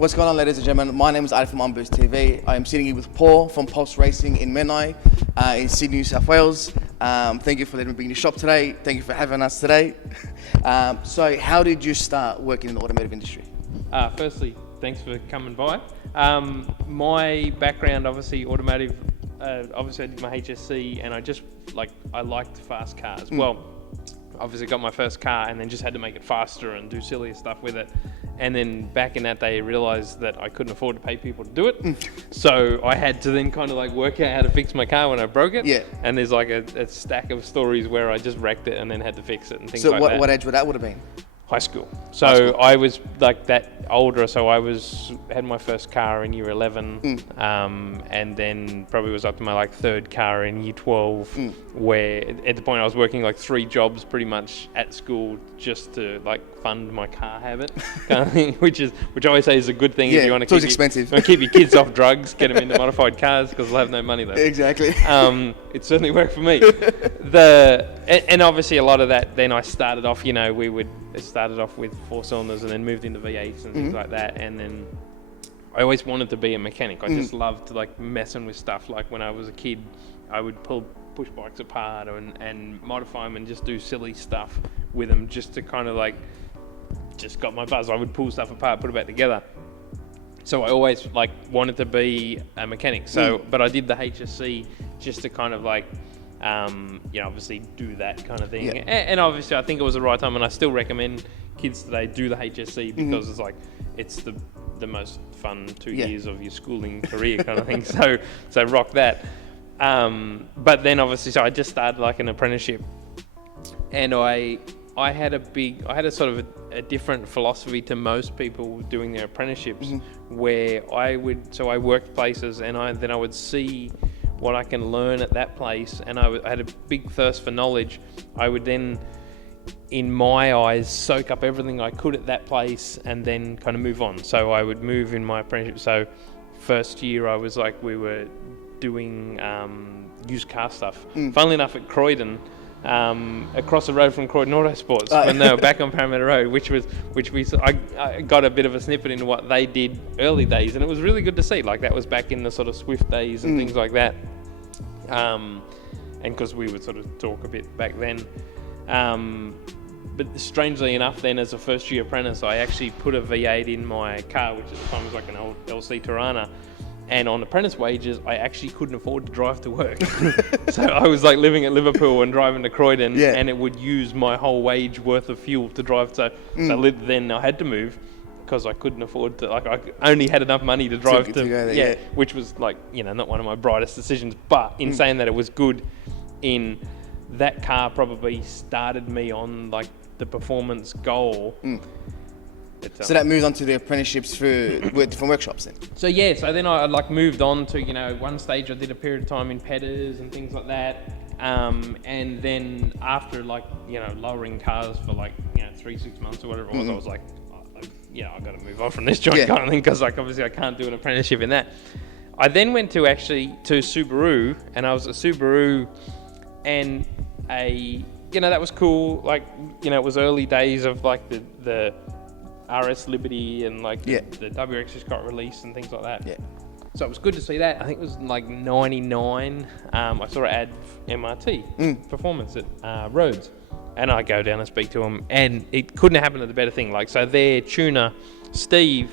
What's going on, ladies and gentlemen? My name is Adi from OnBoost TV. I am sitting here with Paul from Pulse Racing in Menai, in Sydney, New South Wales. Thank you for letting me be in your shop today. Thank you for having us today. So how did you start working in the automotive industry? Firstly, thanks for coming by. My background, obviously automotive, obviously I did my HSC and I liked fast cars. Well, obviously got my first car and then just had to make it faster and do silly stuff with it. And then back in that day, I realised that I couldn't afford to pay people to do it. So I had to then kind of like work out how to fix my car when I broke it. Yeah. And there's like a stack of stories where I just wrecked it and then had to fix it and things like that. So what age would that have been? High school. So I was like that older, so I had my first car in year 11, and then probably was up to my like third car in year 12, where at the point I was working like 3 jobs pretty much at school just to like fund my car habit kind of thing, which I always say is a good thing if you want to keep your kids off drugs, get them into modified cars because they'll have no money left. Exactly. It certainly worked for me. And obviously a lot of that, then I started off, it started off with 4 cylinders and then moved into V8s and things like that. And then I always wanted to be a mechanic. I just loved like messing with stuff. Like when I was a kid, I would pull push bikes apart and modify them and just do silly stuff with them just to kind of like, just got my buzz. I would pull stuff apart, put it back together. So I always like wanted to be a mechanic. So, but I did the HSC just to kind of like, obviously do that kind of thing. Yeah. And obviously I think it was the right time, and I still recommend kids today do the HSC because it's like, it's the most fun 2 years of your schooling career kind of thing. So rock that. But then obviously, so I just started like an apprenticeship, and I had a sort of a different philosophy to most people doing their apprenticeships, where I worked places and I would see what I can learn at that place, and I had a big thirst for knowledge. I would then, in my eyes, soak up everything I could at that place and then kind of move on. So I would move in my apprenticeship. So first year I was like, we were doing used car stuff. Funnily enough, at Croydon, across the road from Croydon Autosports, when they were back on Parramatta Road, I got a bit of a snippet into what they did early days, and it was really good to see. Like that was back in the sort of Swift days and things like that. And because we would sort of talk a bit back then. But strangely enough, then as a first year apprentice, I actually put a V8 in my car, which at the time was like an old LC Tirana. And on apprentice wages, I actually couldn't afford to drive to work. So I was like living at Liverpool and driving to Croydon, and it would use my whole wage worth of fuel to drive. So then I had to move because I couldn't afford to, like I only had enough money to drive to there, which was like, not one of my brightest decisions. But in saying that, it was good. In that car probably started me on like the performance goal. So that moves on to the apprenticeships with different workshops then? So then I like moved on to, one stage I did a period of time in Petters and things like that. And then after like, lowering cars for like, 3-6 months or whatever it was, I was like, I've got to move on from this joint kind of thing, because like obviously I can't do an apprenticeship in that. I then went to Subaru, and I was at Subaru, and that was cool. Like, it was early days of like the RS Liberty and like the WX just got released and things like that. Yeah. So it was good to see that. I think it was like 99. I saw an ad for MRT performance at Rhodes, and I go down and speak to them, and it couldn't have happened at a better thing. Like, so their tuner, Steve,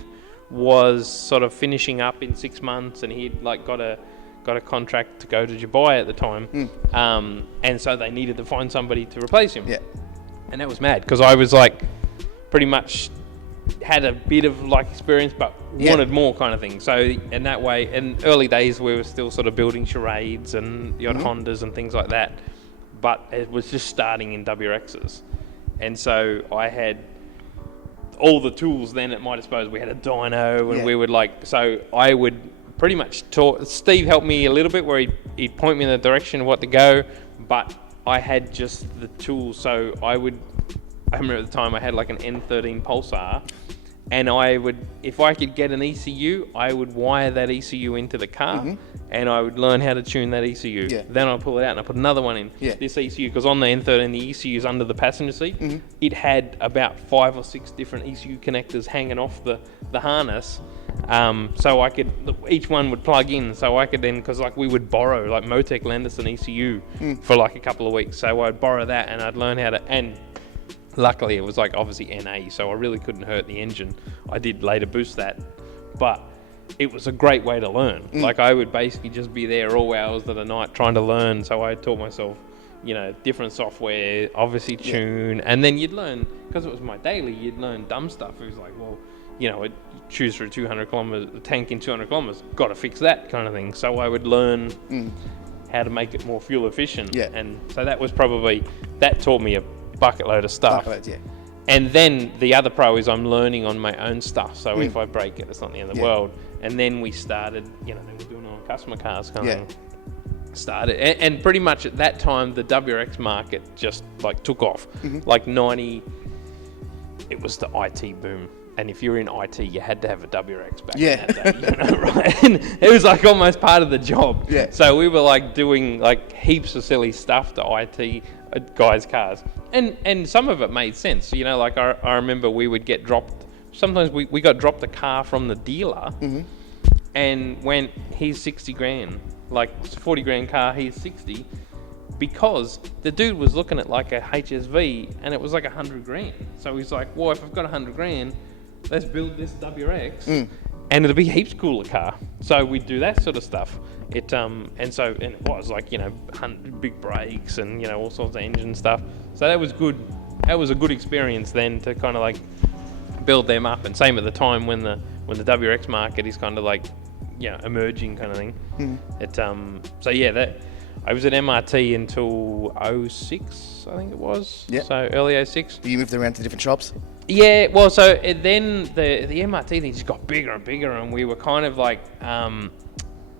was sort of finishing up in 6 months, and he'd like got a contract to go to Dubai at the time, and so they needed to find somebody to replace him. Yeah. And that was mad, because I was like pretty much had a bit of like experience but wanted more kind of thing. So in that way, in early days we were still sort of building charades and the odd Hondas and things like that, but it was just starting in WRXs, and so I had all the tools then at my disposal. We had a dyno, and we would like, so I would pretty much Steve helped me a little bit where he'd point me in the direction of what to go, but I had just the tools. So I remember at the time I had like an N13 Pulsar, and I would, if I could get an ECU, I would wire that ECU into the car, and I would learn how to tune that ECU. Yeah. Then I'd pull it out and I put another one in. Yeah. This ECU, because on the N13 the ECU is under the passenger seat. It had about 5 or 6 different ECU connectors hanging off the harness. So I could, each one would plug in, so I could then, because like we would borrow, like Motec lend us an ECU for like a couple of weeks, so I'd borrow that and I'd learn how to, and luckily it was like obviously NA, so I really couldn't hurt the engine. I did later boost that, but it was a great way to learn. Like I would basically just be there all hours of the night trying to learn, so I taught myself, you know, different software, obviously tune, and then you'd learn, because it was my daily, you'd learn dumb stuff. It was like, well, you know, it choose for a 200 kilometers, a tank in 200 kilometers, got to fix that kind of thing. So I would learn how to make it more fuel efficient. Yeah. And so that was probably, that taught me a bucket load of stuff. Bucket loads, yeah. And then the other pro is I'm learning on my own stuff. So if I break it, it's not the end of the world. And then we started, you know, then we're doing it on customer cars kind of thing. Started, and pretty much at that time, the WRX market just like took off. Like 90, it was the IT boom. And if you were in IT, you had to have a WRX back in that day, you know, right? And it was like almost part of the job. Yeah. So we were like doing like heaps of silly stuff to IT guys' cars. And some of it made sense. You know, like I remember we would get dropped, sometimes we got dropped a car from the dealer and went, here's 60 grand. Like it's a 40 grand car, here's 60. Because the dude was looking at like a HSV and it was like 100 grand. So he's like, well, if I've got 100 grand, let's build this WRX and it'll be a heaps cooler car. So we'd do that sort of stuff. It and it was like, you know, big brakes and, you know, all sorts of engine stuff. So that was good. That was a good experience then to kind of like build them up. And same at the time when the WRX market is kind of like, you know, emerging kind of thing. So yeah, that I was at MRT until 06, I think it was. Yeah. So early 06. You moved around to different shops? Yeah, well, so then the MRT thing just got bigger and bigger, and we were kind of like,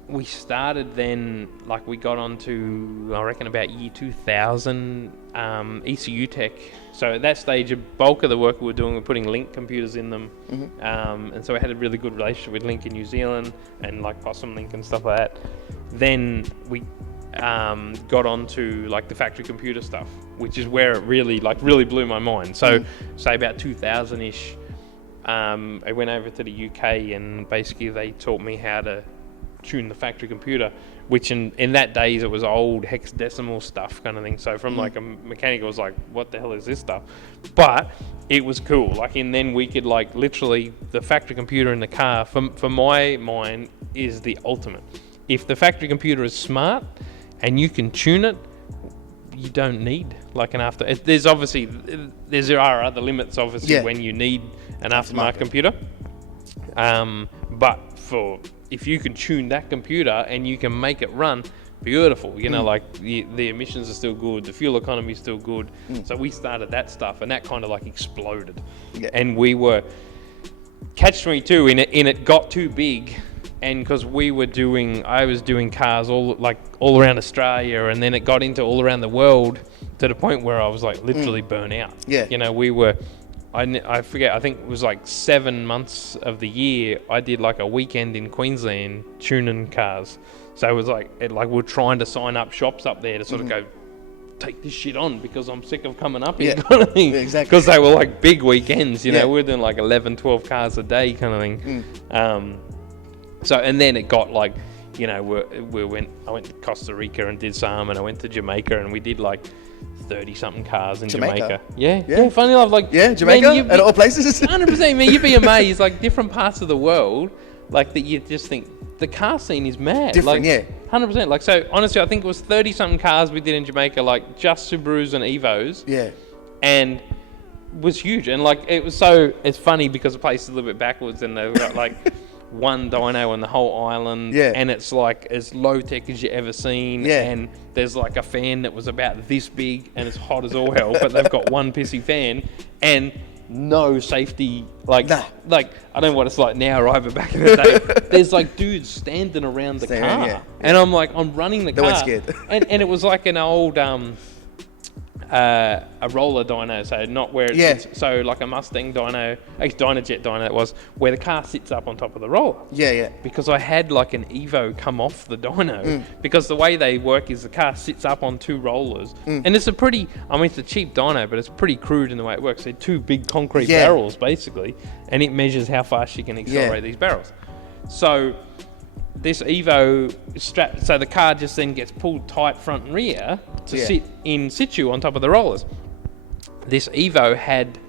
we started then, like we got onto, I reckon about year 2000, ECU tech. So at that stage, a bulk of the work we were doing, we were putting Link computers in them. And so we had a really good relationship with Link in New Zealand and like Possum Link and stuff like that. Then we got onto like the factory computer stuff, which is where it really blew my mind. So say about 2000-ish, I went over to the UK and basically they taught me how to tune the factory computer, which in that days it was old hexadecimal stuff kind of thing. So from like a mechanic, it was like, what the hell is this stuff? But it was cool. Like, and then we could like literally, the factory computer in the car, for my mind, is the ultimate. If the factory computer is smart and you can tune it, you don't need like an after. There are other limits obviously when you need an aftermarket computer. But if you can tune that computer and you can make it run beautiful, you know, like the emissions are still good, the fuel economy is still good. So we started that stuff and that kind of like exploded. And we were catch-22 in it got too big. And because I was doing cars all around Australia, and then it got into all around the world to the point where I was like literally burnt out. Yeah. You know, we were, I forget, I think it was like 7 months of the year, I did like a weekend in Queensland tuning cars. So it was like we're trying to sign up shops up there to sort of go, take this shit on because I'm sick of coming up here kind of thing. Yeah, exactly. Because they were like big weekends, you know, we're doing like 11, 12 cars a day kind of thing. So, and then it got like, you know, I went to Costa Rica and did some, and I went to Jamaica and we did like 30 something cars in Jamaica. Yeah. Funny enough, like, Jamaica at all places. 100%, man. You'd be amazed, like different parts of the world, like that you just think the car scene is mad. Different, like, 100%. Like, so honestly, I think it was 30 something cars we did in Jamaica, like just Subarus and Evos. Yeah. And was huge. And like, it's funny because the place is a little bit backwards and they've got like one dyno on the whole island, and it's like as low tech as you ever seen, and there's like a fan that was about this big and it's hot as all hell, but they've got one pissy fan and no safety, like I don't know what it's like now, right, but back in the day there's like dudes standing around the car, and I'm running the car, scared. and it was like an old a roller dyno, so not where it sits, so like a Mustang dyno, a Dynajet dyno it was, where the car sits up on top of the roller. Because I had like an Evo come off the dyno, because the way they work is the car sits up on two rollers, and it's a pretty, I mean it's a cheap dyno, but it's pretty crude in the way it works. They're two big concrete barrels basically, and it measures how fast you can accelerate these barrels. So this Evo strap, so the car just then gets pulled tight front and rear to sit in situ on top of the rollers. This Evo had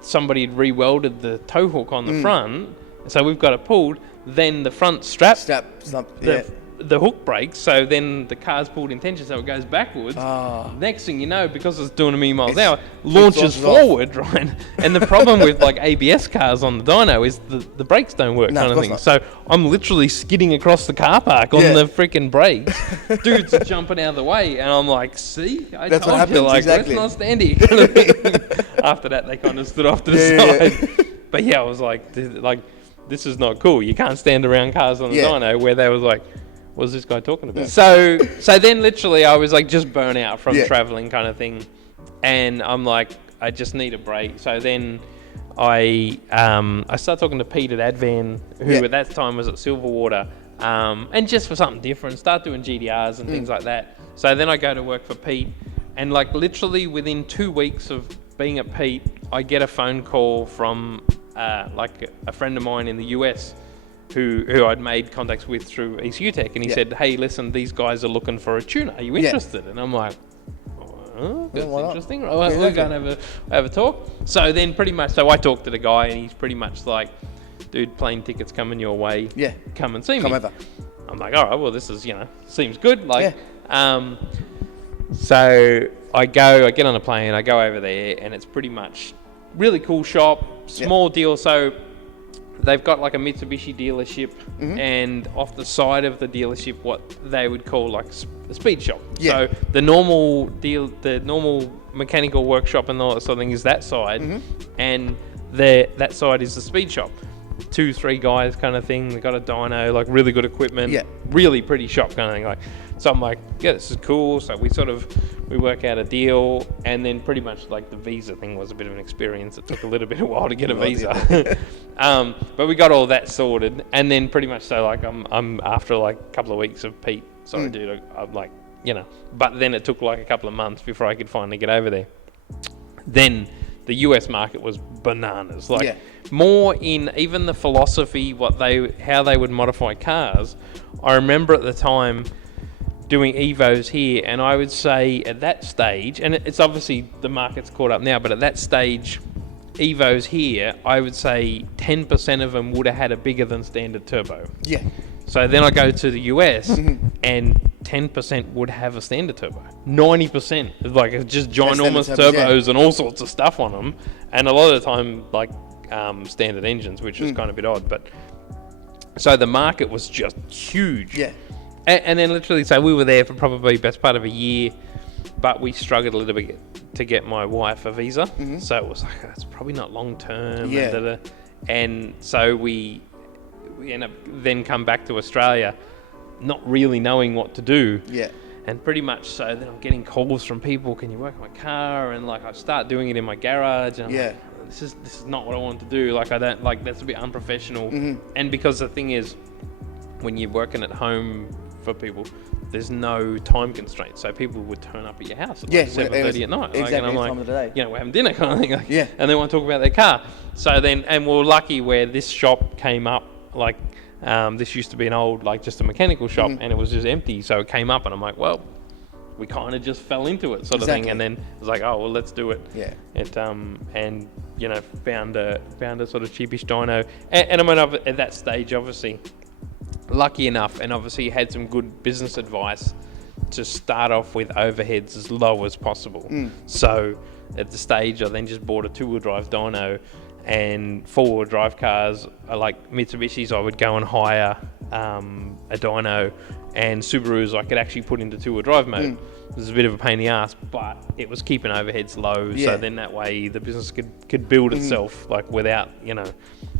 somebody had re-welded the tow hook on the front, so we've got it pulled. Then the front strap the hook breaks, so then the car's pulled in tension, so it goes backwards. Next thing you know, because it's doing 1 million miles an hour, launches forward, right? And the problem with like ABS cars on the dyno is the brakes don't work, kind of thing. So I'm literally skidding across the car park on the freaking brakes. Dudes are jumping out of the way, and I'm like, see, That's what happens, like, exactly. let's not stand here. Kind of thing. After that, they kind of stood off to the side. But yeah, I was like, this is not cool. You can't stand around cars on the dyno, where they was like, what's this guy talking about? So then literally I was like just burnt out from traveling kind of thing, and I'm like, I just need a break. So then I started talking to Pete at Advan, who at that time was at Silverwater, and just for something different, start doing GDRs and things like that. So then I go to work for Pete, and like literally within 2 weeks of being at Pete, I get a phone call from like a friend of mine in the US, who I'd made contacts with through ECU Tech, and he said, hey, listen, these guys are looking for a tuner. Are you interested? And I'm like, oh, that's interesting. We're going to have a talk. So then pretty much, so I talked to the guy, and he's pretty much like, dude, plane tickets coming your way. Come and see me. Come over. I'm like, all right, well, this is, seems good. Like, so I get on a plane, I go over there, and it's pretty much really cool shop, small deal. So they've got like a Mitsubishi dealership, and off the side of the dealership, what they would call like a speed shop. So the normal mechanical workshop and all that sort of thing is that side, and that side is the speed shop. 2-3 guys kind of thing. They got a dyno, like really good equipment, really pretty shop kind of thing. Like, so I'm like, yeah, this is cool. So we work out a deal, and then pretty much like the visa thing was a bit of an experience. It took a little bit of a while to get a visa, but we got all that sorted. And then pretty much so like I'm after like a couple of weeks of Pete. Sorry, dude. I'm like, but then it took like a couple of months before I could finally get over there. Then the US market was bananas. Like more in even the philosophy, how they would modify cars. I remember at the time doing Evos here, and I would say at that stage, and it's obviously the market's caught up now, but at that stage, Evos here, I would say 10% of them would have had a bigger than standard turbo. So then I go to the US, and 10% would have a standard turbo. 90% is like just ginormous turbos and all sorts of stuff on them, and a lot of the time like standard engines, which is kind of a bit odd. But so the market was just huge. And then literally, so we were there for probably best part of a year, but we struggled a little bit to get my wife a visa. So it was like, it's probably not long term. And so we end up then come back to Australia, not really knowing what to do. And pretty much so then I'm getting calls from people, can you work on my car? And like I start doing it in my garage, and I'm like, this is not what I want to do. Like I don't, like that's a bit unprofessional. And because the thing is, when you're working at home for people, there's no time constraint, so people would turn up at your house at like 7:30 at night, exactly, and I'm like, time of the day. we're having dinner kind of thing, like, and they want to talk about their car. So then, and we're lucky where this shop came up, like this used to be an old, like just a mechanical shop, and it was just empty, so it came up, and I'm like, well, we kind of just fell into it sort of thing, and then it was like, oh well, let's do it. It and found a sort of cheapish dyno, and I mean at that stage, obviously lucky enough, and obviously had some good business advice to start off with overheads as low as possible. So at the stage, I then just bought a 2-wheel drive dyno, and 4-wheel drive cars, like Mitsubishis, I would go and hire a dyno and Subarus I could actually put into two-wheel drive mode. It was a bit of a pain in the ass, but it was keeping overheads low, so then that way the business could build itself like without, you know,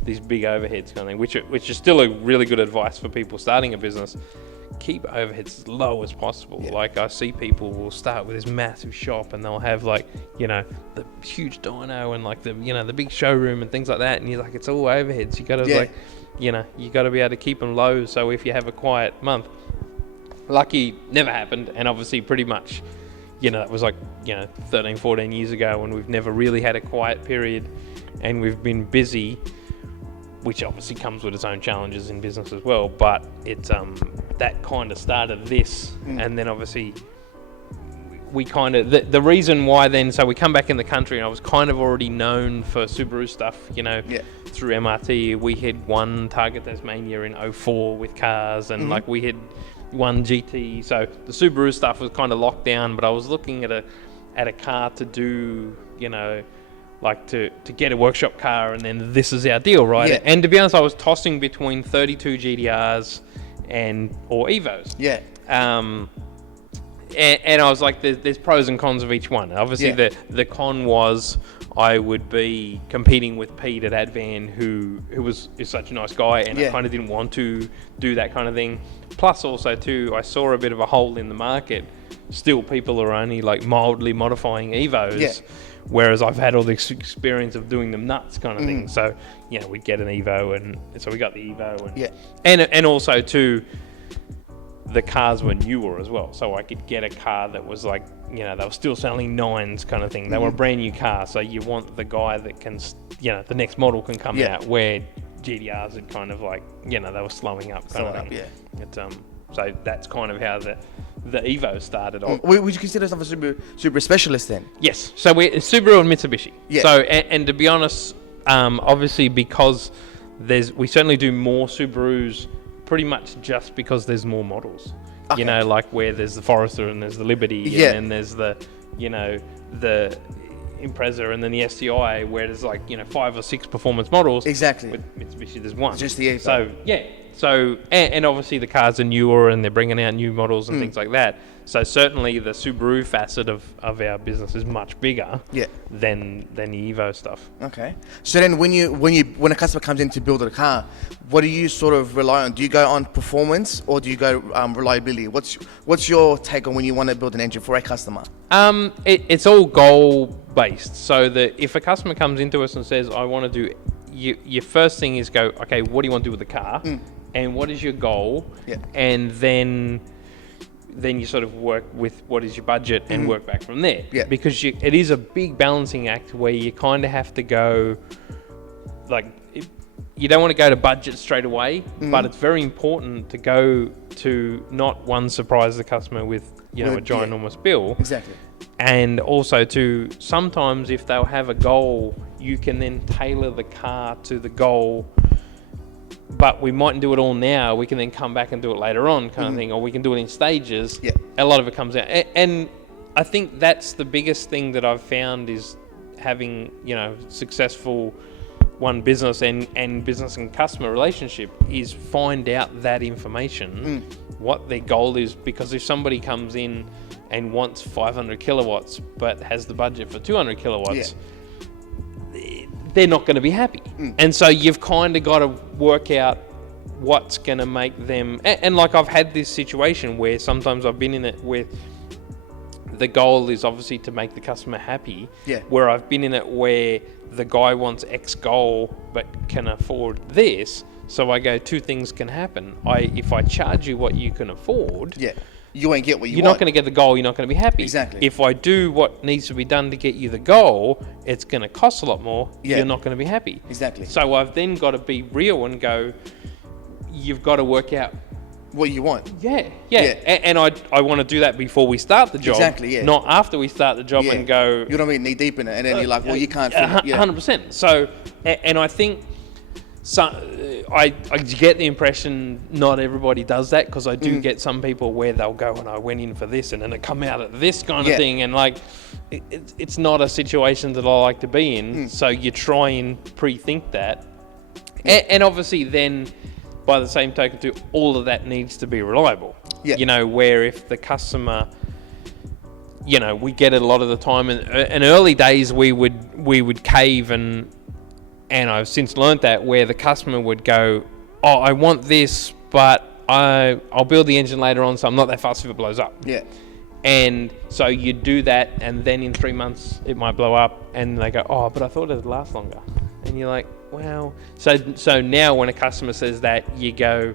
these big overheads kind of thing, which is still a really good advice for people starting a business. Keep overheads as low as possible. Like I see people will start with this massive shop and they'll have like, you know, the huge dyno and like the, you know, the big showroom and things like that, and you're like, it's all overheads. You got to like, you know, you got to be able to keep them low, so if you have a quiet month, lucky never happened, and obviously pretty much, you know, that was like, you know, 13, 14 years ago, and we've never really had a quiet period, and we've been busy, which obviously comes with its own challenges in business as well, but it's that kind of started this, and then obviously we kind of, the reason why then, so we come back in the country, and I was kind of already known for Subaru stuff, you know, through MRT. We had one Target Tasmania in 04 with cars, and like we had one GT, so the Subaru stuff was kind of locked down, but I was looking at a car to do, you know, like to get a workshop car, and then this is our deal, right? And to be honest, I was tossing between 32 GDRs or Evos. And I was like, there's pros and cons of each one. Obviously, the con was I would be competing with Pete at Advan, who is such a nice guy, and I kind of didn't want to do that kind of thing. Plus, also too, I saw a bit of a hole in the market. Still, people are only like mildly modifying Evos, whereas I've had all this experience of doing them nuts kind of thing. So, you know, we'd get an Evo, and so we got the Evo, and also too, the cars were newer as well, so I could get a car that was like, you know, they were still selling 9s kind of thing. They were a brand new car, so you want the guy that can, you know, the next model can come out, where GDRs had kind of like, you know, they were slowing up kind of thing. It's, so that's kind of how the Evo started off. Would you consider yourself a Subaru specialist then? Yes. So we're Subaru and Mitsubishi. So and to be honest, obviously because we certainly do more Subarus, pretty much just because there's more models. You know, like where there's the Forester and there's the Liberty, and then there's the, you know, the Impreza and then the STI, where there's like, you know, 5 or 6 performance models. Exactly. With Mitsubishi, there's one. Just the Evo. So So, and obviously the cars are newer and they're bringing out new models and things like that. So certainly the Subaru facet of our business is much bigger than the Evo stuff. Okay. So then when a customer comes in to build a car, what do you sort of rely on? Do you go on performance or do you go reliability? What's your take on when you want to build an engine for a customer? It's all goal based. So that if a customer comes into us and says, I want to do, your first thing is go, okay, what do you want to do with the car? And what is your goal? And then you sort of work with what is your budget and work back from there. Because it is a big balancing act where you kind of have to go, like, you don't want to go to budget straight away, but it's very important to go to not surprise the customer with, you know, a ginormous bill. Exactly. And also to sometimes if they'll have a goal, you can then tailor the car to the goal. But we mightn't do it all now. We can then come back and do it later on kind of thing, or we can do it in stages. A lot of it comes out. And I think that's the biggest thing that I've found is having, you know, successful business and business and customer relationship is find out that information, what their goal is. Because if somebody comes in and wants 500 kilowatts but has the budget for 200 kilowatts, they're not going to be happy. And so you've kind of got to work out what's going to make them, and like I've had this situation where sometimes I've been in it where the goal is obviously to make the customer happy, where I've been in it where the guy wants X goal but can afford this. So I go, two things can happen. If I charge you what you can afford, you won't get what you're not going to get the goal. You're not going to be happy. Exactly. If I do what needs to be done to get you the goal, it's going to cost a lot more. You're not going to be happy. Exactly. So I've then got to be real and go, you've got to work out what you want. And I want to do that before we start the job. Exactly. Not after we start the job and go. You don't mean knee deep in it, and then you're like, well, you can't. 100%. So, and I think. So I get the impression not everybody does that, because I do get some people where they'll go, and I went in for this and then it come out at this kind of thing, and like it's not a situation that I like to be in. So you try and pre-think that, and obviously then by the same token too, all of that needs to be reliable. Yeah. You know, where if the customer, you know, we get it a lot of the time. In early days, we would cave, and I've since learned that, where the customer would go, oh, I want this, but I'll build the engine later on, so I'm not that fast if it blows up. Yeah. And so you do that, and then in 3 months it might blow up, and they go, oh, but I thought it'd last longer. And you're like, well, so now when a customer says that, you go,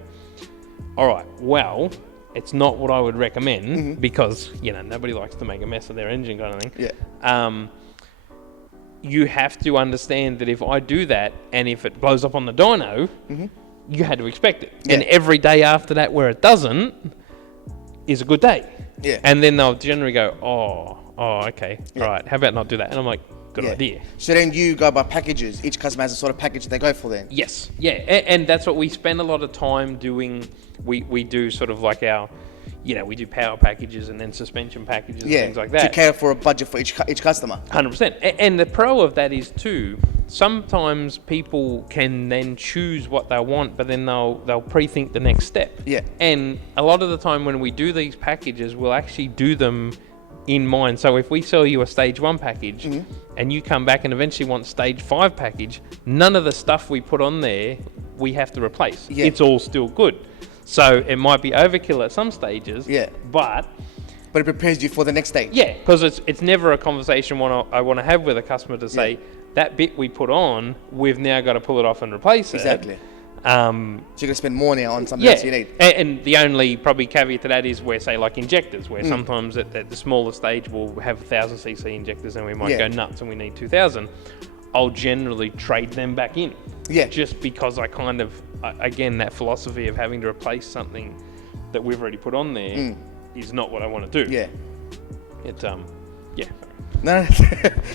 all right, well, it's not what I would recommend, because, you know, nobody likes to make a mess of their engine kind of thing. Yeah. You have to understand that if I do that, and if it blows up on the dyno, you had to expect it. Yeah. And every day after that where it doesn't is a good day. Yeah. And then they'll generally go, oh, okay, Yeah. right, how about not do that? And I'm like, good Yeah. idea. So then you go by packages. Each customer has a sort of package they go for then. Yes, yeah, and that's what we spend a lot of time doing. We do sort of like our, you know, we do power packages and then suspension packages and things like that. To care for a budget for each customer. 100%. And the pro of that is too, sometimes people can then choose what they want, but then they'll pre-think the next step. Yeah. And a lot of the time when we do these packages, we'll actually do them in mind. So if we sell you a stage 1 package and you come back and eventually want stage 5 package, none of the stuff we put on there we have to replace. Yeah. It's all still good. So it might be overkill at some stages, but it prepares you for the next stage. yeah, because it's never a conversation I want to have with a customer to say, that bit we put on, we've now got to pull it off and replace it. Exactly. So you're going to spend more now on something else you need. And the only probably caveat to that is where, say, like injectors, where sometimes at the smaller stage we'll have 1,000cc injectors and we might go nuts and we need 2,000. I'll generally trade them back in. Yeah. Just because I kind of, again, that philosophy of having to replace something that we've already put on there is not what I want to do. Yeah. It's, yeah. No.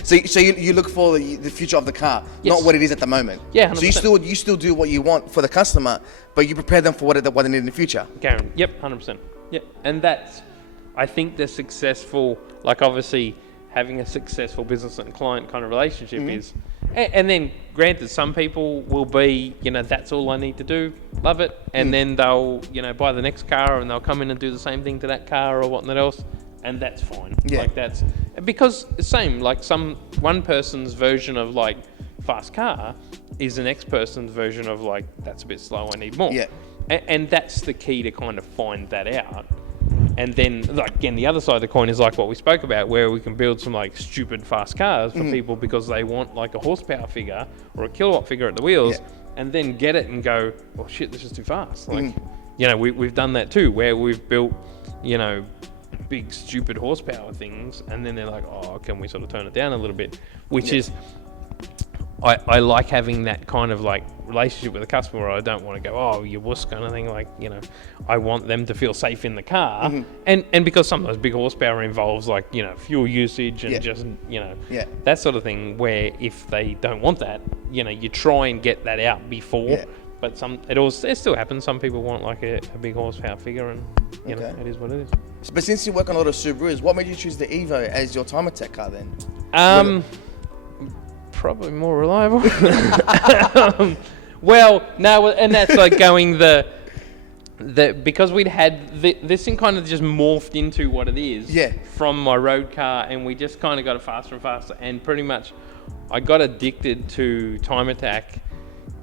So you look for the future of the car, not what it is at the moment. Yeah, 100%. So you still do what you want for the customer, but you prepare them for what they need in the future. Karen, yep, 100%. Yep, and that's, I think the successful, like obviously having a successful business and client kind of relationship is, and then granted, some people will be, you know, that's all I need to do, love it, and then they'll, you know, buy the next car and they'll come in and do the same thing to that car or whatnot else. And that's fine. Yeah. Like that's because same like one person's version of like fast car is the next person's version of like that's a bit slow. I need more. Yeah. And that's the key to kind of find that out. And then like again, the other side of the coin is like what we spoke about, where we can build some like stupid fast cars for people because they want like a horsepower figure or a kilowatt figure at the wheels, and then get it and go, oh shit, this is too fast. Like you know, we've done that too, where we've built, you know, big stupid horsepower things, and then they're like, oh, can we sort of turn it down a little bit, which is I like having that kind of like relationship with the customer where I don't want to go, oh, you wuss kind of thing, like, you know, I want them to feel safe in the car, and because sometimes big horsepower involves like, you know, fuel usage and just, you know, that sort of thing, where if they don't want that, you know, you try and get that out before. But it still happens. Some people want like a big horsepower figure, and you know, it is what it is. But since you work on a lot of Subarus, what made you choose the Evo as your time attack car then? Probably more reliable. Well, no, and that's like going because we'd had this thing kind of just morphed into what it is from my road car, and we just kind of got it faster and faster, and pretty much I got addicted to time attack.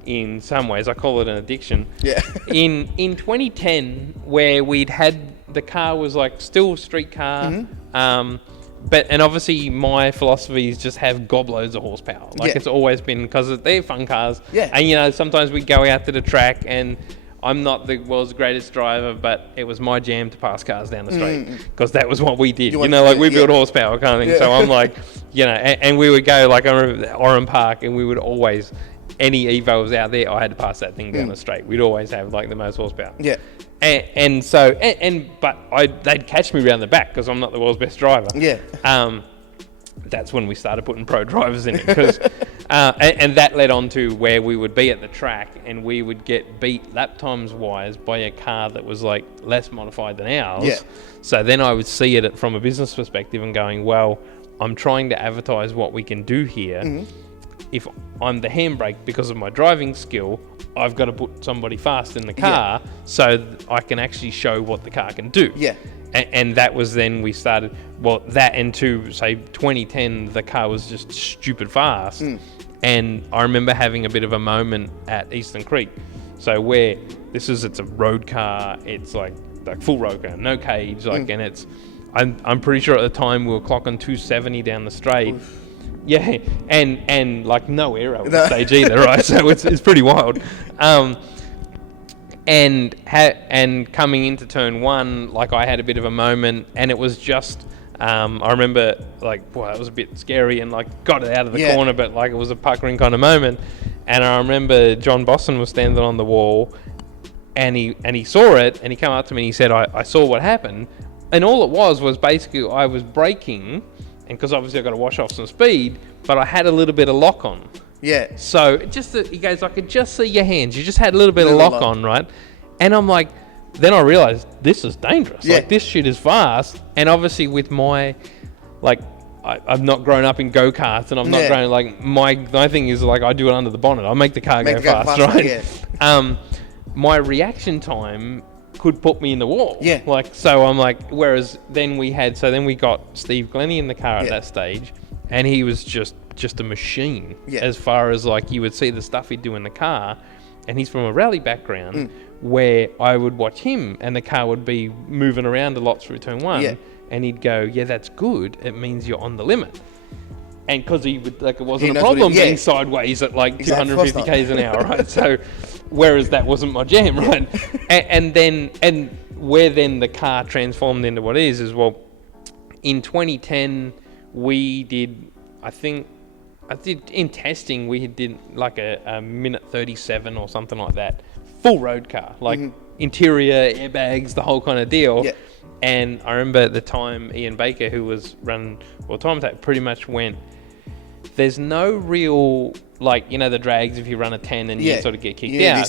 In some ways, I call it an addiction. Yeah. in 2010, where we'd had the car was like still a street car, and obviously my philosophy is just have gobloads of horsepower. Like it's always been, because they're fun cars. Yeah. And you know, sometimes we go out to the track, and I'm not the world's greatest driver, but it was my jam to pass cars down the street, because that was what we did. You know, like we built horsepower kind of thing. So I'm like, you know, and we would go like, I remember Oran Park, and we would always. Any Evo was out there, I had to pass that thing down the straight. We'd always have like the most horsepower. Yeah. But they'd catch me around the back because I'm not the world's best driver. Yeah. That's when we started putting pro drivers in it, because, and that led on to where we would be at the track and we would get beat lap times wise by a car that was like less modified than ours. Yeah. So then I would see it from a business perspective and going, well, I'm trying to advertise what we can do here. if I'm the handbrake because of my driving skill, I've got to put somebody fast in the car so I can actually show what the car can do. Yeah. And that was then we started, well, that into, say, 2010, the car was just stupid fast. And I remember having a bit of a moment at Eastern Creek. So where it's a road car, it's like full road car, no cage, and it's, I'm pretty sure at the time we were clocking 270 down the straight. Oof. Yeah, and like no aero at the stage either, right? So it's pretty wild. And coming into turn one, like I had a bit of a moment, and it was just, I remember like, boy, it was a bit scary, and like got it out of the corner, but like it was a puckering kind of moment. And I remember John Boston was standing on the wall, and he saw it, and he came up to me and he said, I saw what happened, and all it was basically I was braking, and because obviously I got to wash off some speed, but I had a little bit of lock on. Yeah. So he goes, I could just see your hands. You just had a little bit of lock on, right? And I'm like, then I realized this is dangerous. Yeah. Like this shit is fast. And obviously with my, like, I've not grown up in go-karts, and I'm not grown, like, my thing is like I do it under the bonnet. I make the car go fast, right? Yeah. My reaction time could put me in the wall. Yeah. Like, so I'm like, whereas then we got Steve Glennie in the car at that stage, and he was just a machine as far as like you would see the stuff he'd do in the car. And he's from a rally background where I would watch him and the car would be moving around a lot through turn one, and he'd go, yeah, that's good. It means you're on the limit. And because he would, like, it wasn't a problem being sideways at like 250 k's an hour, right? So, whereas that wasn't my jam, right? and where then the car transformed into what it is well, in 2010 we did, in testing we did like a minute 37 or something like that, full road car, like interior, airbags, the whole kind of deal. Yeah. And I remember at the time Ian Baker, who was running Automotive, pretty much went, there's no real, like, you know, the drags if you run a 10 and you sort of get kicked out.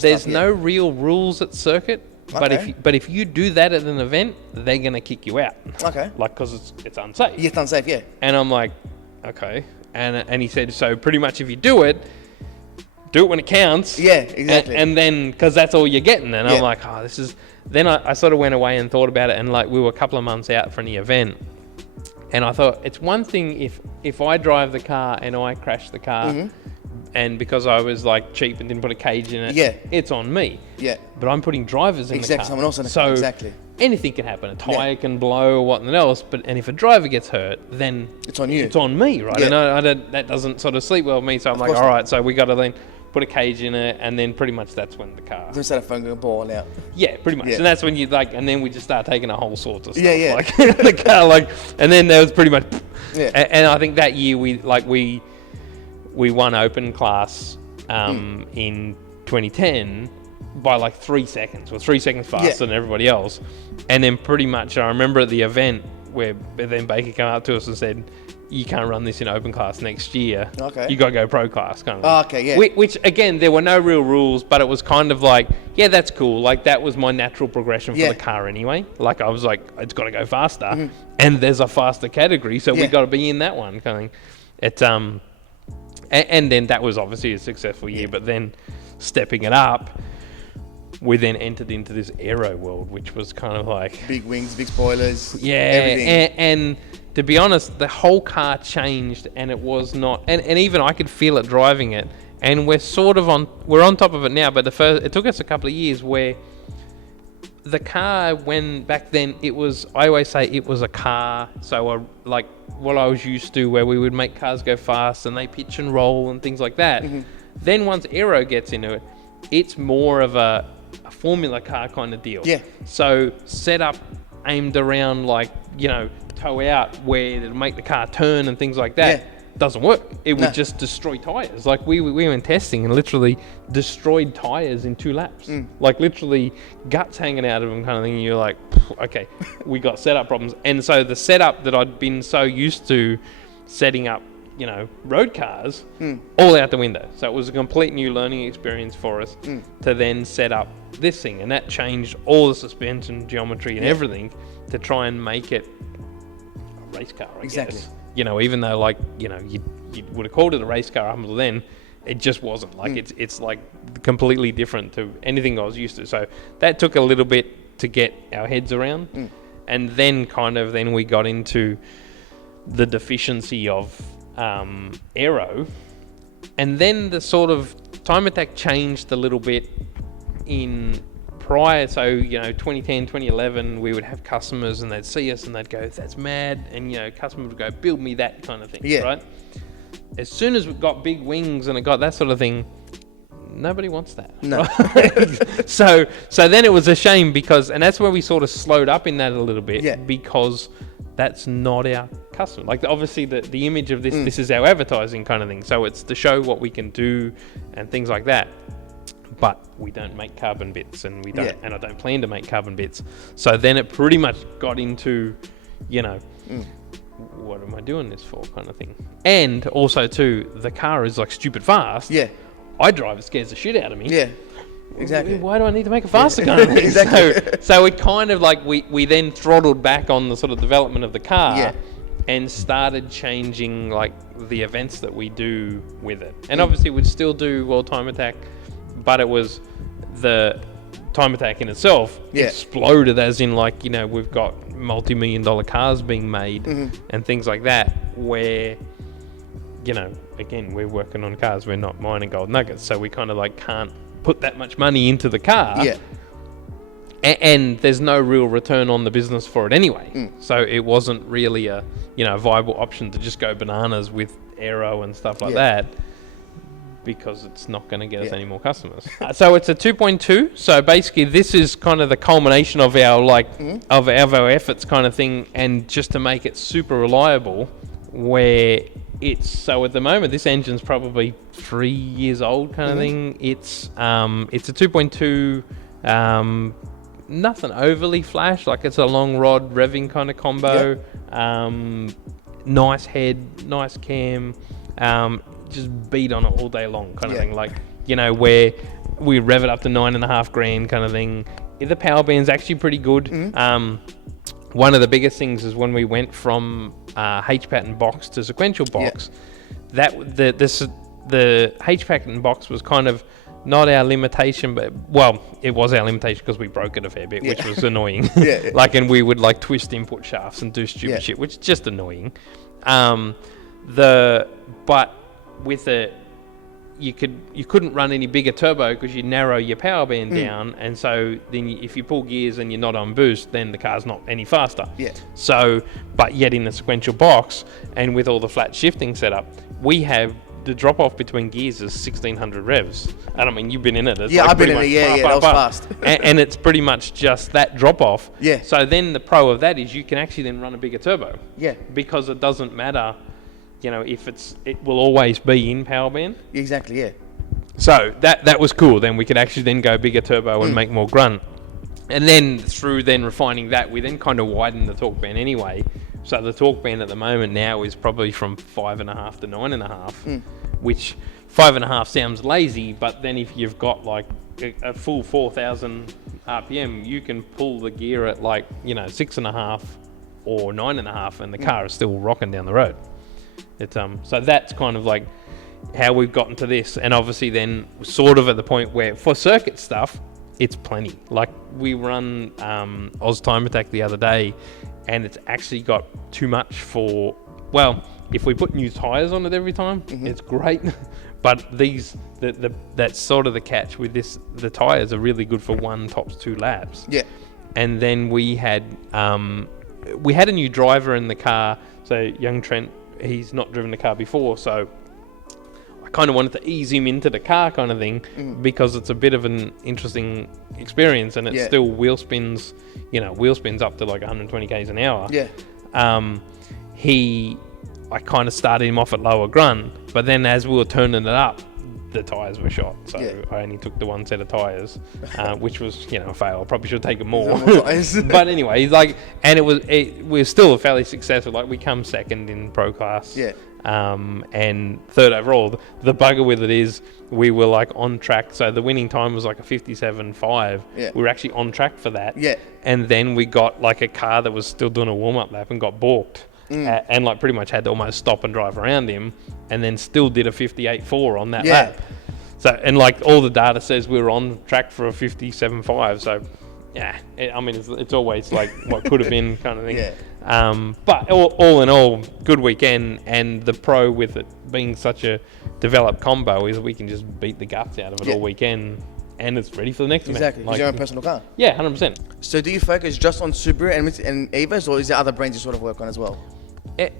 There's no real rules at circuit. Okay. But if you do that at an event, they're going to kick you out. Okay. Like, because it's unsafe. Yeah, it's unsafe, yeah. And I'm like, okay. And he said, so pretty much if you do it when it counts. Yeah, exactly. And then, because that's all you're getting. And I'm like, oh, this is... Then I sort of went away and thought about it, and like we were a couple of months out from the event, and I thought it's one thing if I drive the car and I crash the car, and because I was like cheap and didn't put a cage in it, it's on me. Yeah. But I'm putting drivers in the car. Someone else in the car. Exactly. Anything can happen. A tire can blow or whatnot else. And if a driver gets hurt, then it's on you. It's on me, right? Yeah. And that doesn't sort of sleep well with me. So I'm like, all right. So we got to then put a cage in it, and then pretty much that's when the car... Then start a phone going ball out. Yeah, pretty much. Yeah. And that's when you like, and then we just start taking a whole sorts of stuff. Yeah, yeah. Like the car, like, and then there was pretty much... Yeah. And I think that year we won open class in 2010 by like 3 seconds. We're 3 seconds faster than everybody else. And then pretty much I remember at the event where then Baker came up to us and said, you can't run this in open class next year. Okay. You got to go pro class, kind of. Oh, okay, yeah. Which, again, there were no real rules, but it was kind of like, yeah, that's cool. Like, that was my natural progression for the car anyway. Like, I was like, it's got to go faster. And there's a faster category, so we got to be in that one, kind of thing. It's, and then that was obviously a successful year, but then stepping it up, we then entered into this aero world, which was kind of like... Big wings, big spoilers, everything. And to be honest, the whole car changed, and it was not... And even I could feel it driving it, and we're on top of it now, but it took us a couple of years where the car, when back then it was... I always say it was a car, so like what I was used to, where we would make cars go fast, and they pitch and roll and things like that. Then once aero gets into it, it's more of a formula car kind of deal. Yeah. So setup aimed around like, you know, toe out where it'll make the car turn and things like that doesn't work. It would just destroy tires. Like we went testing and literally destroyed tires in 2 laps. Like literally guts hanging out of them kind of thing. And you're like, okay, we got setup problems. And so the setup that I'd been so used to setting up, you know, road cars, all out the window. So it was a complete new learning experience for us to then set up this thing, and that changed all the suspension geometry and everything to try and make it a race car, I guess. you know, even though like, you know, you would have called it a race car up until then, it just wasn't. Like it's like completely different to anything I was used to. So that took a little bit to get our heads around. And then then we got into the deficiency of aero. And then the sort of time attack changed a little bit in prior. So, you know, 2010, 2011, we would have customers and they'd see us and they'd go, that's mad. And, you know, customers would go, build me that kind of thing, right? As soon as we got big wings and it got that sort of thing, nobody wants that. No. Right? so then it was a shame because, and that's where we sort of slowed up in that a little bit because that's not our customer. Like obviously the image of this is our advertising kind of thing. So it's to show what we can do and things like that. But we don't make carbon bits and we don't, and I don't plan to make carbon bits. So then it pretty much got into, you know, what am I doing this for kind of thing. And also too, the car is like stupid fast. Yeah. I drive, it scares the shit out of me. Yeah. Exactly. Why do I need to make it faster kind of thing? Exactly. So it kind of like we then throttled back on the sort of development of the car and started changing like the events that we do with it. And obviously we'd still do World Time Attack, but it was the Time Attack in itself exploded, as in like, you know, we've got multi-million-dollar cars being made and things like that, where, you know, again, we're working on cars, we're not mining gold nuggets, so we kind of like can't put that much money into the car. And there's no real return on the business for it anyway. So it wasn't really a, you know, viable option to just go bananas with aero and stuff like that, because it's not going to get us any more customers. So it's a 2.2. So basically this is kind of the culmination of our like of our efforts kind of thing, and just to make it super reliable, where it's, so at the moment this engine's probably 3 years old kind of thing. It's a 2.2, nothing overly flash, like it's a long rod revving kind of combo. Nice head, nice cam, just beat on it all day long kind of thing, like, you know, where we rev it up to $9,500 kind of thing. The power band's actually pretty good. One of the biggest things is when we went from H pattern box to sequential box, that the H pattern box was kind of not our limitation, but well, it was our limitation because we broke it a fair bit, which was annoying. Like, and we would like twist input shafts and do stupid shit, which is just annoying. But with it, you couldn't run any bigger turbo because you narrow your power band down, and so then if you pull gears and you're not on boost, then the car's not any faster. So, but yet in the sequential box and with all the flat shifting setup, we have the drop off between gears is 1600 revs. And I mean, you've been in it. It's I've been in it. That was fast. and it's pretty much just that drop off. So then the pro of that is you can actually then run a bigger turbo. Because it doesn't matter, you know, if it will always be in power band. Exactly. So that was cool. Then we could actually then go bigger turbo and make more grunt. And then through then refining that, we then kind of widened the torque band anyway. So the torque band at the moment now is probably from 5.5 to 9.5, which 5.5 sounds lazy, but then if you've got like a full 4,000 RPM, you can pull the gear at like, you know, 6.5 or 9.5, and the car is still rocking down the road. It's so that's kind of like how we've gotten to this, and obviously then sort of at the point where for circuit stuff, it's plenty. Like we run Oz Time Attack the other day, and it's actually got too much for, well, if we put new tires on it every time, it's great. But that's sort of the catch with this. The tires are really good for 1 tops 2 laps. And then we had a new driver in the car. So young Trent, he's not driven the car before, so I kind of wanted to ease him into the car kind of thing, because it's a bit of an interesting experience, and it's still wheel spins up to like 120 k's an hour. I kind of started him off at lower grunt, but then as we were turning it up, the tires were shot, so I only took the 1 set of tires, which was, you know, a fail. I probably should have taken more. But anyway, like, and it was still fairly successful. Like, we come second in pro class, and third overall. The bugger with it is we were like on track, so the winning time was like a 57.5. We were actually on track for that, and then we got like a car that was still doing a warm-up lap and got balked. and like pretty much had to almost stop and drive around him, and then still did a 58.4 on that lap. So, and like all the data says we were on track for a 57.5. So, yeah, I mean, it's always like what could have been kind of thing. But all in all, good weekend, and the pro with it being such a developed combo is we can just beat the guts out of it all weekend, and it's ready for the next event. Because your own personal car. Yeah, 100%. So do you focus just on Subaru and Evas, or is there other brands you sort of work on as well?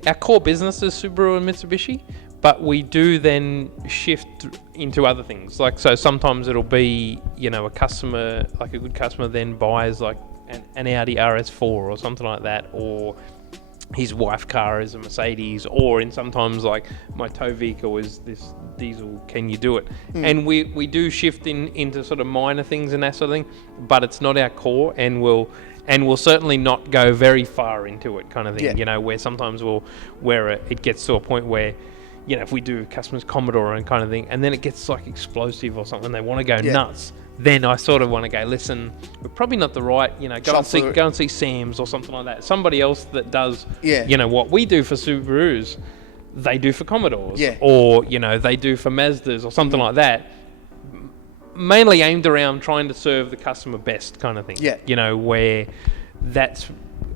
Our core business is Subaru and Mitsubishi, but we do then shift into other things. Like, so sometimes it'll be, a customer, like a good customer then buys like an Audi RS4 or something like that, or his wife's car is a Mercedes, or in sometimes like my tow vehicle is this diesel, can you do it? And we do shift into sort of minor things and that sort of thing, but it's not our core, and we'll certainly not go very far into it kind of thing, where sometimes where it gets to a point where, if we do customers Commodore and kind of thing, and then it gets like explosive or something, they want to go nuts, then I sort of want to go, listen, we're probably not the right, go and see Sam's or something like that. Somebody else that does, what we do for Subarus, they do for Commodores, or, they do for Mazdas or something like that. Mainly aimed around trying to serve the customer best kind of thing. Where that's,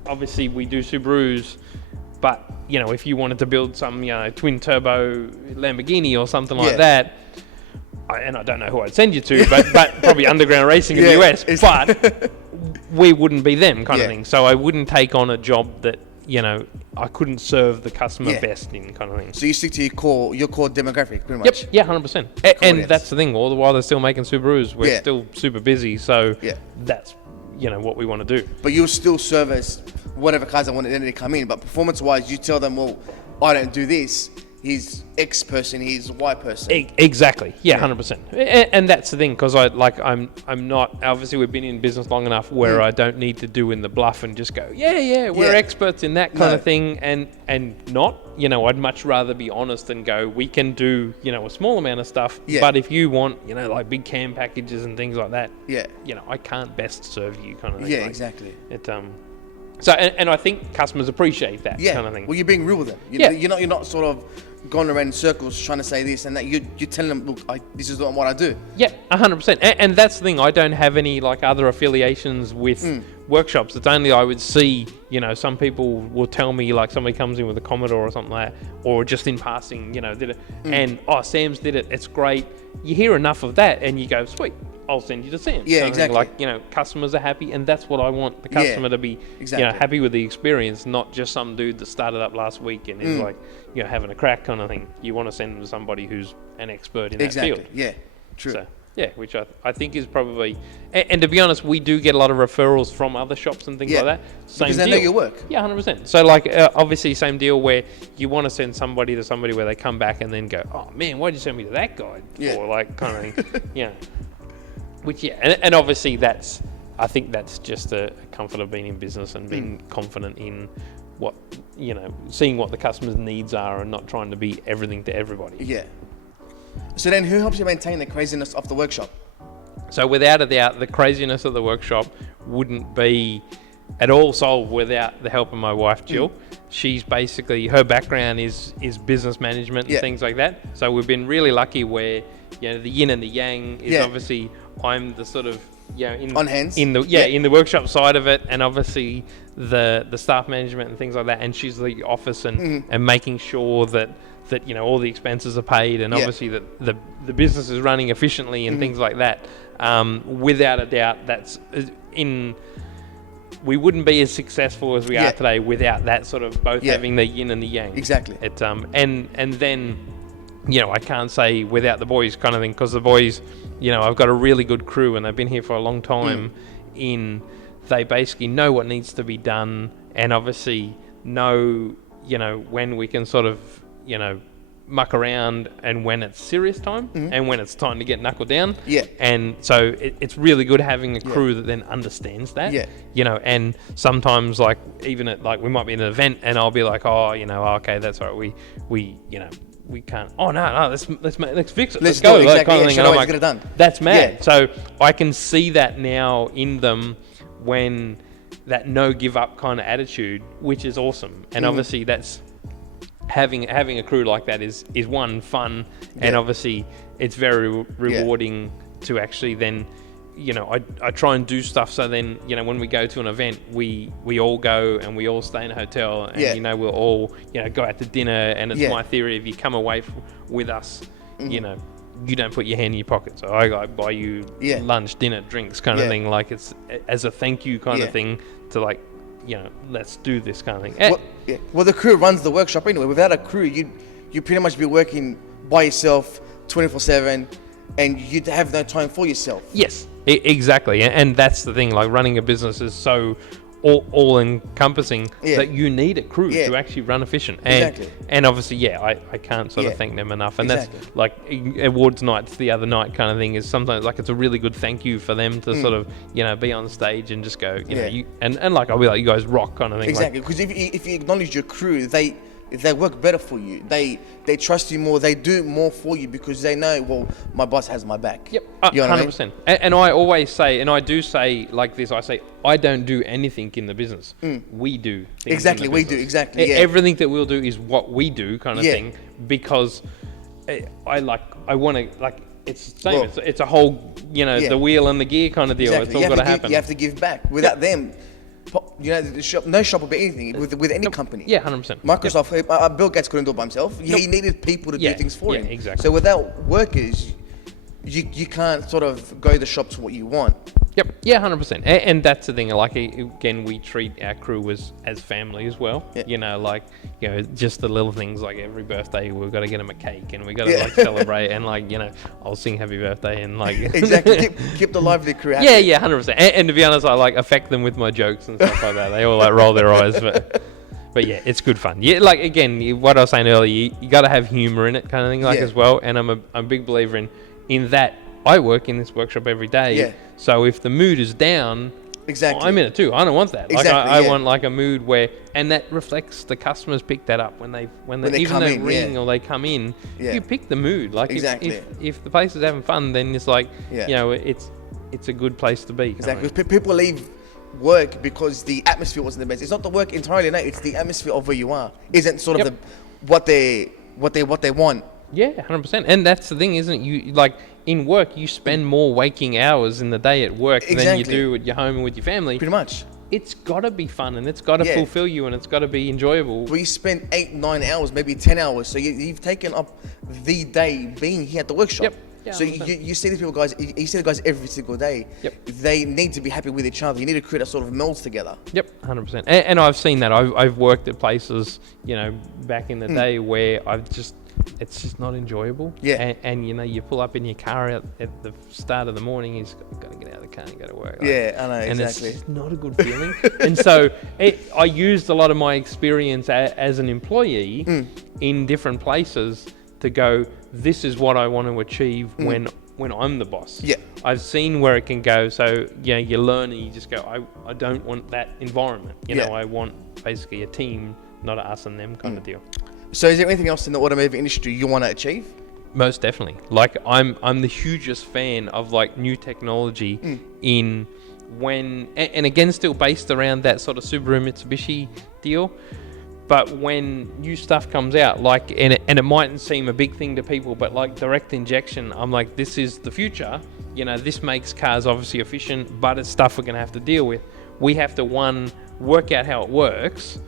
obviously we do Subarus, but, if you wanted to build some, twin turbo Lamborghini or something like that, and I don't know who I'd send you to, but probably underground racing in the US, but we wouldn't be them kind of thing. So I wouldn't take on a job that, I couldn't serve the customer best in kind of thing. So you stick to your core demographic pretty much? Yep, yeah, 100%. And that's the thing, all the while they're still making Subarus, we're still super busy, so that's, what we want to do. But you'll still service whatever cars they want to come in, but performance-wise, you tell them, well, I don't do this. He's X person, he's Y person. Exactly. Yeah, 100%. And that's the thing, because I'm not, obviously we've been in business long enough where I don't need to do in the bluff and just go, we're experts in that kind of thing, and not, I'd much rather be honest and go, we can do, a small amount of stuff, but if you want, like big cam packages and things like that, I can't best serve you kind of thing. Yeah, exactly. So, and I think customers appreciate that kind of thing. Well, you're being real with them. You're not sort of going around in circles trying to say this and that. You're telling them, look, this is not what I do. Yeah, 100%. And that's the thing. I don't have any like other affiliations with workshops. It's only I would see, some people will tell me like somebody comes in with a Commodore or something like that, or just in passing, did it. And, Sam's did it. It's great. You hear enough of that and you go, sweet, I'll send you to Sam's. Yeah, exactly. Like, customers are happy, and that's what I want the customer to be, happy with the experience, not just some dude that started up last week and is like, having a crack kind of thing. You want to send them to somebody who's an expert in that field. Yeah, true. So, which I think is probably, and to be honest, we do get a lot of referrals from other shops and things like that. Same because they deal. know your work. Yeah, 100%. So like, obviously same deal where you want to send somebody to somebody where they come back and then go, oh man, why'd you send me to that guy? Or like kind of thing, Which, and obviously I think that's just a comfort of being in business and being confident in what, seeing what the customer's needs are and not trying to be everything to everybody. Yeah. So then who helps you maintain the craziness of the workshop? So without a doubt, the craziness of the workshop wouldn't be at all solved without the help of my wife, Jill. She's basically, her background is business management and things like that. So we've been really lucky where, the yin and the yang is obviously, I'm the sort of, on hands in the workshop side of it, and obviously the staff management and things like that, and she's the office and making sure that all the expenses are paid, and obviously that the business is running efficiently and things like that. Without a doubt, we wouldn't be as successful as we are today without that sort of both having the yin and the yang. Exactly. And then I can't say without the boys kind of thing, because the boys, I've got a really good crew and they've been here for a long time. They basically know what needs to be done, and obviously know, when we can sort of, muck around and when it's serious time and when it's time to get knuckled down. And so it's really good having a crew that then understands that. And sometimes like even at like we might be in an event and I'll be like, okay, that's all right. We can't. Oh no, let's fix it. Let's go. Exactly. Kind of thing. And I'm like, get it done. That's mad. So I can see that now in them when that no give up kind of attitude, which is awesome. And obviously that's having a crew like that is one, fun, and obviously it's very rewarding to actually then, you know, I try and do stuff so then, you know, when we go to an event, we all go and we all stay in a hotel, and you know, we'll all, you know, go out to dinner. And it's my theory, if you come away with us, you know, you don't put your hand in your pocket, so I buy you lunch, dinner, drinks kind of thing, like it's as a thank you kind of thing to, like, you know, let's do this kind of thing. Well, the crew runs the workshop anyway. Without a crew, you pretty much be working by yourself 24/7, and you'd have no time for yourself. Yes, exactly. And that's the thing, like running a business is so all encompassing that you need a crew to actually run efficient. And obviously, I can't sort of thank them enough. And that's like awards nights the other night kind of thing, is sometimes like it's a really good thank you for them to sort of, you know, be on stage and just go, you know, and like I'll be like, you guys rock kind of thing. Exactly, because if you acknowledge your crew, they work better for you. They trust you more. They do more for you because they know, well, my boss has my back. Yep, you know 100%. And I always say, and I do say like this, I say, I don't do anything in the business. We do things exactly. in the We business. do exactly. Yeah. Everything that we'll do is what we do kind of thing, because I want to, like, it's the same. It's a whole, you know, the wheel and the gear kind of deal. Exactly. It's all got to happen. You have to give back. Without them, you know, no shop will be anything with any company. Yeah, 100%. Microsoft, Bill Gates couldn't do it by himself. He needed people to do things for him. Exactly. So without workers, you can't sort of go the shop to what you want. Yep. Yeah, 100%. And that's the thing. Like, again, we treat our crew as family as well. Yeah. You know, like, you know, just the little things, like every birthday we've got to get them a cake and we've got to like celebrate, and like, you know, I'll sing happy birthday and like exactly keep the lively crew happy. Yeah, 100%. And to be honest, I like affect them with my jokes and stuff like that. They all like roll their eyes, but yeah, it's good fun. Yeah, like again, what I was saying earlier, you got to have humor in it, kind of thing, like as well. And I'm a big believer in that. I work in this workshop every day, so if the mood is down, I'm in it too. I don't want that. Like I want like a mood where, and that reflects, the customers pick that up when they even they ring or they come in. You pick the mood. Like if the place is having fun, then it's like you know, it's a good place to be. Exactly. People leave work because the atmosphere wasn't the best. It's not the work entirely. No, it's the atmosphere of where you are. Isn't sort of what they want. Yeah, 100%. And that's the thing, isn't it? You like in work, you spend more waking hours in the day at work than you do at your home and with your family. Pretty much. It's got to be fun, and it's got to fulfill you, and it's got to be enjoyable. We spend 8-9 hours, maybe 10 hours. So you've taken up the day being here at the workshop. Yep. Yeah, so you see these people, guys. You see the guys every single day. Yep. They need to be happy with each other. You need to create a sort of melds together. Yep, 100%. And I've seen that. I've worked at places, you know, back in the day where it's just not enjoyable. Yeah. And you know, you pull up in your car at the start of the morning, you've got to get out of the car and go to work. Like, yeah, I know, and exactly. it's just not a good feeling. And so I used a lot of my experience as an employee in different places to go, this is what I want to achieve when I'm the boss. Yeah. I've seen where it can go. So, you know, you learn and you just go, I don't want that environment. You know, I want basically a team, not a us and them kind of deal. So is there anything else in the automotive industry you want to achieve? Most definitely. Like I'm the hugest fan of like new technology in when, and again, still based around that sort of Subaru Mitsubishi deal. But when new stuff comes out, like, and it mightn't seem a big thing to people, but like direct injection, I'm like, this is the future. You know, this makes cars obviously efficient, but it's stuff we're going to have to deal with. We have to, work out how it works,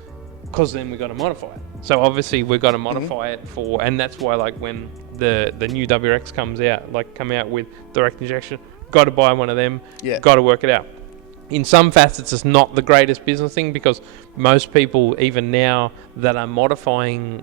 because then we've got to modify it. So obviously we've got to modify it for, and that's why like when the new WRX come out with direct injection, got to buy one of them, got to work it out. In some facets, it's not the greatest business thing, because most people, even now, that are modifying,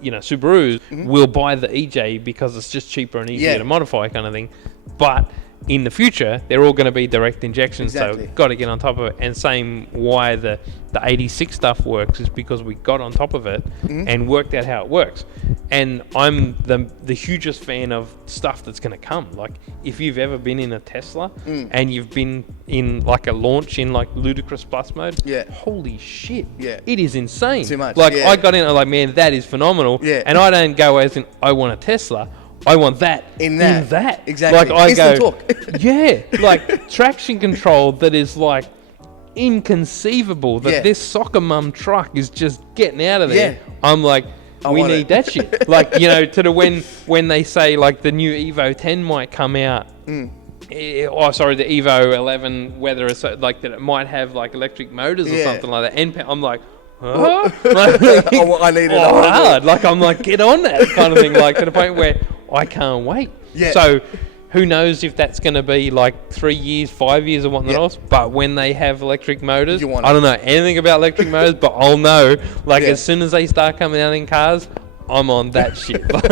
you know, Subarus, will buy the EJ because it's just cheaper and easier to modify, kind of thing. But in the future, they're all going to be direct injection, so got to get on top of it. And same why the 86 stuff works is because we got on top of it and worked out how it works. And I'm the hugest fan of stuff that's going to come. Like, if you've ever been in a Tesla and you've been in like a launch in like ludicrous plus mode, holy shit, it is insane. Too much. Like, I got in, I'm like, man, that is phenomenal. And I don't go as in, I want a Tesla. I want that in that. Exactly. Like, I Instant go, talk. like traction control that is like inconceivable that Yeah. this soccer mum truck is just getting out of there. Yeah. I'm like, we want need it. that shit. Like, you know, to the when they say like the new Evo 10 might come out. The Evo 11, whether it's like that it might have like electric motors or Yeah. something like that. And I'm like, huh? Like, I need it. hard. Like, I'm like, get on that kind of thing. Like, to the point where I can't wait. Yeah. So, who knows if that's going to be like 3 years, 5 years, or whatnot Yeah. else. But when they have electric motors, You want I it. don't know anything about electric motors, but I'll know. Like, Yeah. as soon as they start coming out in cars, I'm on that shit. Like,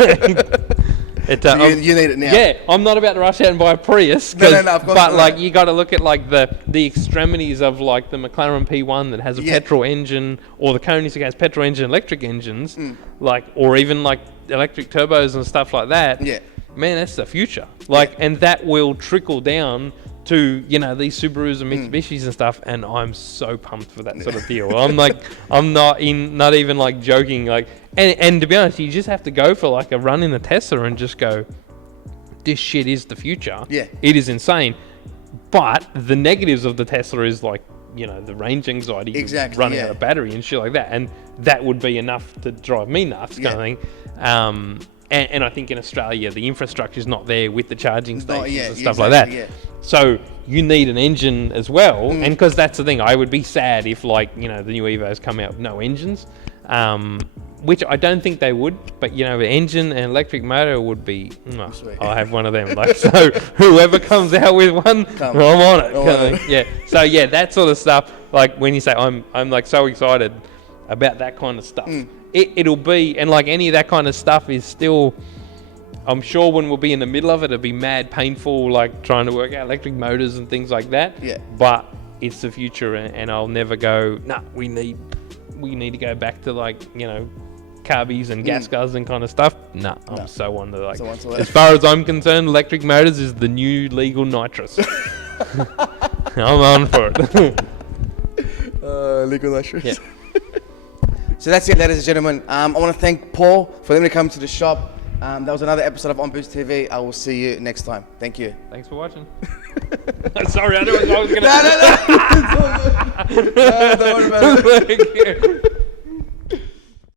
You need it now. yeah, I'm not about to rush out and buy a Prius. No, of course but not. like, you got to look at like the extremities of like the McLaren P1 that has a petrol engine, or the Koenigsegg has petrol engine, electric engines, like, or even like electric turbos and stuff like that. Yeah. Man, that's the future. Like, and that will trickle down to, you know, these Subarus and Mitsubishis and stuff, and I'm so pumped for that sort of deal. I'm like, I'm not even like joking, like, and to be honest, you just have to go for like a run in a Tesla and just go, this shit is the future. Yeah. It is insane. But the negatives of the Tesla is like, you know, the range anxiety, Exactly, running yeah. out of battery and shit like that, and that would be enough to drive me nuts, kind of thing. And I think in Australia, the infrastructure is not there with the charging stations and stuff like that. Yeah. So you need an engine as well. And because that's the thing, I would be sad if, like, you know, the new Evos come out with no engines, which I don't think they would. But, you know, the engine and electric motor would be, Sweet. I'll have one of them. Like, so whoever comes out with one, I'm on it. on Kind of, yeah. So, yeah, that sort of stuff. Like, when you say I'm like so excited about that kind of stuff. It'll be, and like any of that kind of stuff is still, I'm sure when we'll be in the middle of it, it'll be mad painful, like trying to work out electric motors and things like that. Yeah. But it's the future, and I'll never go, we need to go back to, like, you know, carbies and gas guzzling and kind of stuff. I'm so on to, like, So on to it. as far as I'm concerned, electric motors is the new legal nitrous. I'm on for it. Legal nitrous. Yeah. So that's it, ladies and gentlemen. I want to thank Paul for letting me come to the shop. That was another episode of OnBoost TV. I will see you next time. Thank you. Thanks for watching. Sorry, I was going to... No, don't worry about it. Thank you.